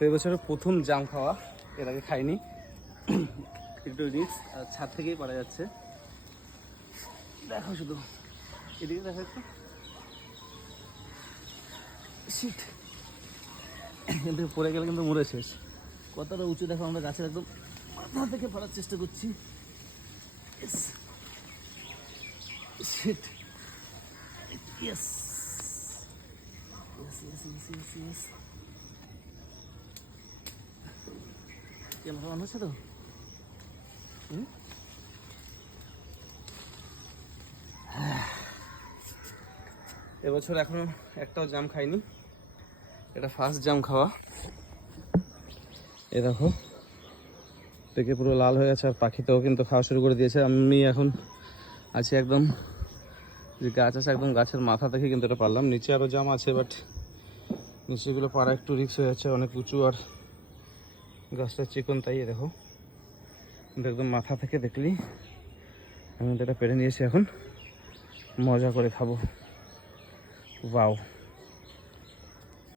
তো এবছরে প্রথম জাম খাওয়া, এর আগে খাইনি, একটু রিস্ক। আর ছাদ থেকেই পারা যাচ্ছে, দেখো শুধু এদিকে দেখো একটু, শিট, এখান থেকে পড়ে গেলে কিন্তু মরে শেষ। কতটা উঁচু দেখো, আমরা গাছের একদম মাথা থেকে পারার চেষ্টা করছি। Shit, yes, yes yes yes yes yes. Camera on হচ্ছে তো? এবছর এখনো একটাও জাম খাইনি, এটা ফার্স্ট জাম খাওয়া। এ দেখো পেকে পুরো লাল হয়ে গেছে, আর পাখিতেও কিন্তু খাওয়া শুরু করে দিয়েছে। আমি এখন আছি একদম, যে গাছ আছে একদম গাছের মাথা থেকে কিন্তু এটা পারলাম। নিচে আরও জাম আছে, বাট নিচেগুলো পাড়া একটু রিস্ক হয়ে যাচ্ছে, অনেক উঁচু আর গাছটা চিকন, তাই দেখো কিন্তু একদম মাথা থেকে দেখলি। আমি তো এটা পেরে নিয়েছি, এখন মজা করে খাবো। ওয়াও।